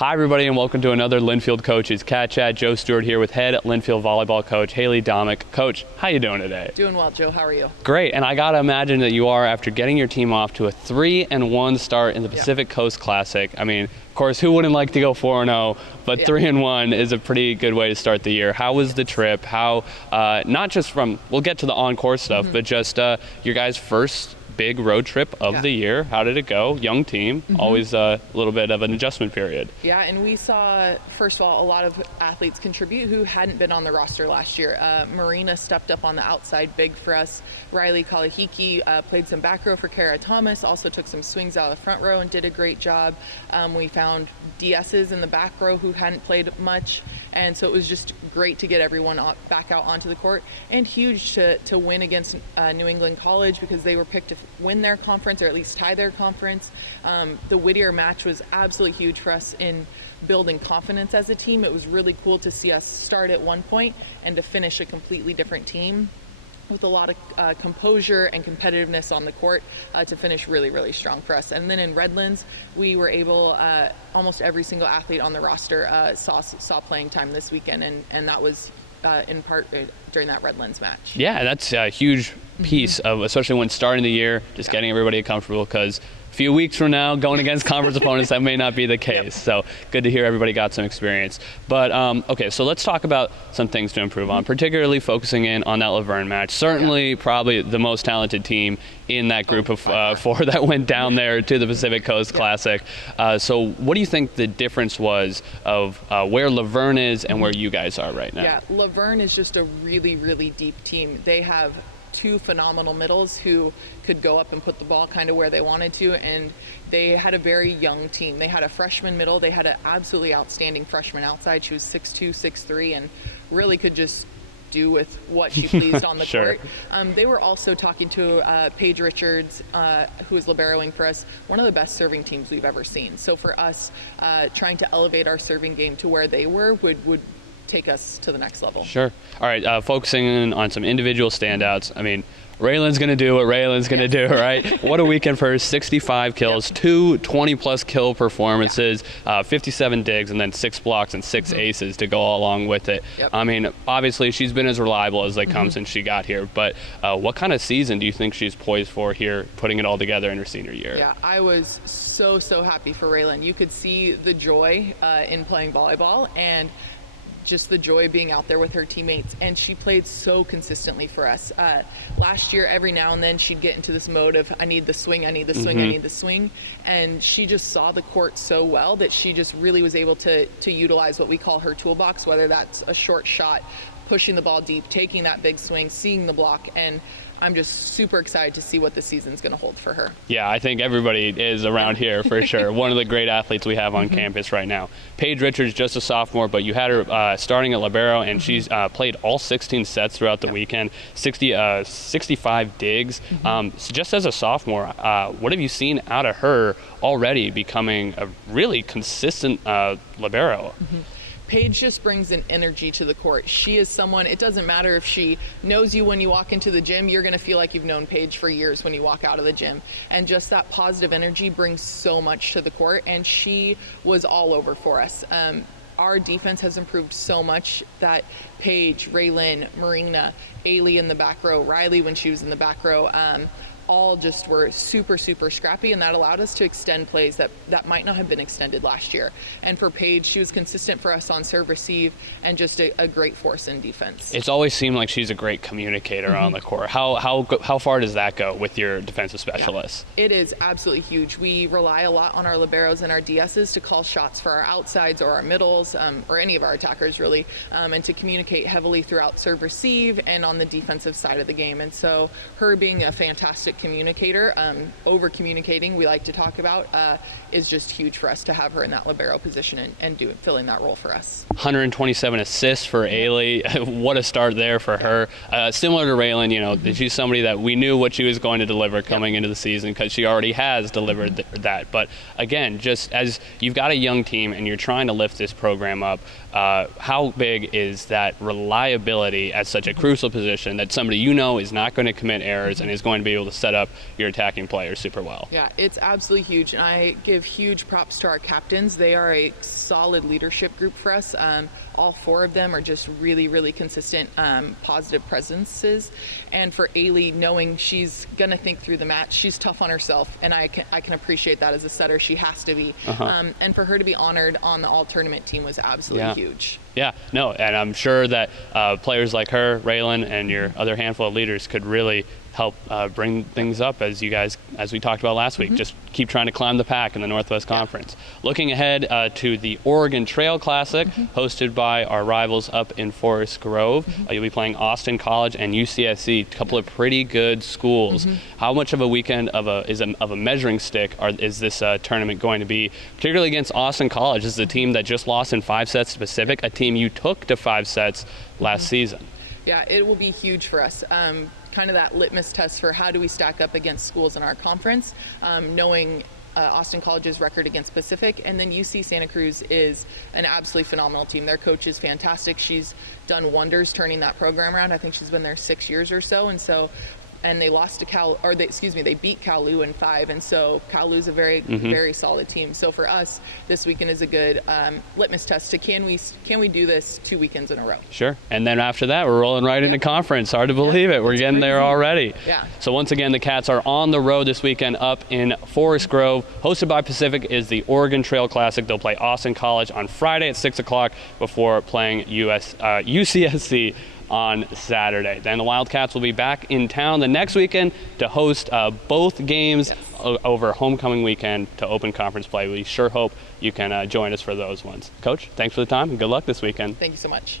Hi everybody and welcome to another Linfield Coaches CatChat. Joe Stewart here with head Linfield volleyball coach Haley Domeck. Coach, how you doing today? Doing well, Joe. How are you? Great, and I gotta imagine that you are after getting your team off to a 3-1 start in the Pacific Coast Classic. I mean, of course, who wouldn't like to go 4-0, but 3-1 is a pretty good way to start the year. How was the trip? How, not just from, we'll get to the on-course stuff, but just your guys' first big road trip of the year. How did it go? Young team, always a little bit of an adjustment period. Yeah, and we saw, first of all, a lot of athletes contribute who hadn't been on the roster last year. Marina stepped up on the outside big for us. Riley Kalahiki played some back row for Kara Thomas, also took some swings out of the front row and did a great job. We found DSs in the back row who hadn't played much, and so it was just great to get everyone back out onto the court, and huge to win against New England College because they were picked to win their conference or at least tie their conference. The Whittier match was absolutely huge for us in building confidence as a team. It was really cool to see us start at one point and to finish a completely different team with a lot of composure and competitiveness on the court to finish really, really strong for us. And then in Redlands, we were able, almost every single athlete on the roster saw playing time this weekend, and that was in part during that Redlands match. Yeah, that's a huge piece of, especially when starting the year, just getting everybody comfortable, because a few weeks from now, going against conference opponents, that may not be the case. So good to hear everybody got some experience. But okay, so let's talk about some things to improve on, particularly focusing in on that Laverne match. Certainly probably the most talented team in that group of four that went down there to the Pacific Coast Classic. So what do you think the difference was of where Laverne is and where you guys are right now? Yeah, Laverne is just a really, really deep team. They have two phenomenal middles who could go up and put the ball kind of where they wanted to, and they had a very young team. They had a freshman middle. They had an absolutely outstanding freshman outside. She was 6'2", 6'3", and really could just do with what she pleased on the court. They were also talking to Paige Richards, who is liberoing for us, one of the best serving teams we've ever seen. So for us, trying to elevate our serving game to where they were would take us to the next level. Sure. All right, focusing in on some individual standouts. I mean, Raylan's going to do what Raylan's going to do, right? What a weekend for her. 65 kills, two 20-plus kill performances, 57 digs, and then 6 blocks and 6 aces to go along with it. I mean, obviously, she's been as reliable as they come since she got here, but what kind of season do you think she's poised for here, putting it all together in her senior year? Yeah, I was so happy for Raylan. You could see the joy in playing volleyball, and just the joy of being out there with her teammates, and she played so consistently for us. Last year, every now and then she'd get into this mode of, I need the swing, I need the swing, I need the swing, and she just saw the court so well that she just really was able to utilize what we call her toolbox, whether that's a short shot, pushing the ball deep, taking that big swing, seeing the block, and I'm just super excited to see what the season's going to hold for her. Yeah, I think everybody is around here for sure. One of the great athletes we have on campus right now. Paige Richards, just a sophomore, but you had her starting at libero, and she's played all 16 sets throughout the weekend, 65 digs. So just as a sophomore, what have you seen out of her already becoming a really consistent libero? Paige just brings an energy to the court. She is someone, it doesn't matter if she knows you when you walk into the gym, you're gonna feel like you've known Paige for years when you walk out of the gym. And just that positive energy brings so much to the court, and she was all over for us. Our defense has improved so much that Paige, Raylyn, Marina, Ailee in the back row, Riley when she was in the back row, all just were super scrappy, and that allowed us to extend plays that might not have been extended last year. And for Paige, she was consistent for us on serve receive and just a great force in defense. It's always seemed like she's a great communicator on the court. How far does that go with your defensive specialists? Yeah, it is absolutely huge. We rely a lot on our liberos and our DSs to call shots for our outsides or our middles, or any of our attackers really, and to communicate heavily throughout serve receive and on the defensive side of the game. And so her being a fantastic communicator, over communicating we like to talk about, is just huge for us to have her in that libero position and filling that role for us. 127 assists for Ailee. What a start there for her. Similar to Raylan, you know, she's somebody that we knew what she was going to deliver coming into the season because she already has delivered that. But again, just as you've got a young team and you're trying to lift this program up, how big is that reliability at such a crucial position that somebody you know is not going to commit errors and is going to be able to set set up your attacking players super well. Yeah, it's absolutely huge, and I give huge props to our captains. They are a solid leadership group for us. All 4 of them are just really, really consistent, positive presences. And for Ailee, knowing she's gonna think through the match, she's tough on herself, and I can appreciate that as a setter. She has to be. And for her to be honored on the all-tournament team was absolutely huge. Yeah, no, and I'm sure that players like her, Raylan, and your other handful of leaders could really help bring things up as we talked about last week. Just keep trying to climb the pack in the Northwest Conference. Looking ahead to the Oregon Trail Classic, hosted by our rivals up in Forest Grove. You'll be playing Austin College and UCSC, a couple of pretty good schools. How much of a weekend of a measuring stick is this tournament going to be, particularly against Austin College? This is a team that just lost in 5 sets to Pacific, a team you took to 5 sets last season. Yeah, it will be huge for us. Kind of that litmus test for how do we stack up against schools in our conference, knowing Austin College's record against Pacific, and then UC Santa Cruz is an absolutely phenomenal team. Their coach is fantastic. She's done wonders turning that program around. I think she's been there 6 years or so, and they lost to they beat Kowloon in 5, and so Kowloon's a very, very solid team. So for us, this weekend is a good litmus test to can we do this 2 weekends in a row? Sure, and then after that, we're rolling right into conference. Hard to believe it. We're getting there already. Yeah. So once again, the Cats are on the road this weekend up in Forest Grove. Hosted by Pacific is the Oregon Trail Classic. They'll play Austin College on Friday at 6 o'clock before playing UCSC on Saturday. Then the Wildcats will be back in town the next weekend to host both games over homecoming weekend to open conference play. We sure hope you can join us for those ones. Coach, thanks for the time and good luck this weekend. Thank you so much.